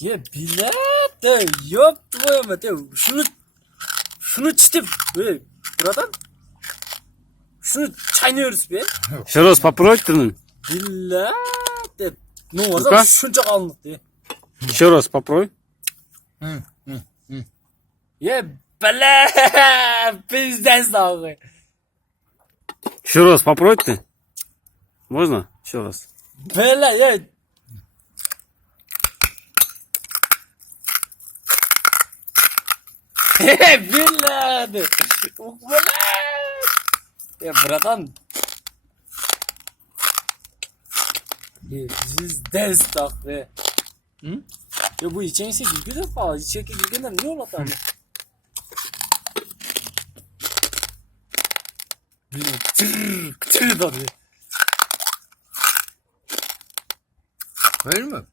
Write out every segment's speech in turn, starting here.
Ye bilete yok mate. Şunu çitip buradan. Şunu çaynıyoruz be. Еще раз попробуй ты. Bilete. Ne var Luka? da şunca kalınlık diye. Еще раз попробуй. Ye bele bizden sağ. Еще раз попробуй ты. Можно? Еще раз. Bele ye. Bilete. Bele. Ya buradan. Bizden sağ be. Ya bu içenisi güzel falan. İçeki güzel ne olur tam? Tır tabii. Öyle mi?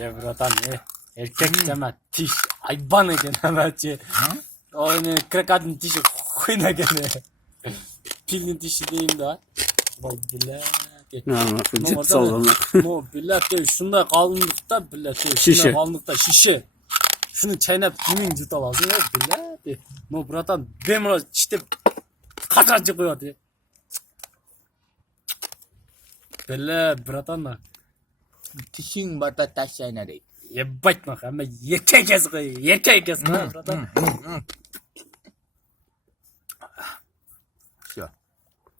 Ya buradan ne? Erkek deme tiş. Hayvan egen hemenci. Aynı krakadın tişi kuyna gene. Pilin tişi diyeyim daha. Bak bile. Nahуй, дед салон. No bile şunda kalınlıkta bile. Şişe. Kalınlıkta şişe. Şunu çaynap kimin yuta lazım ya bile. No buradan ben işte kaçar çıkıyor diye. Bile buradan da. Tişin bata taş aynarı. Ебать нахуй, ama yeter kez koyuyor, yeter kez koyuyor buradan.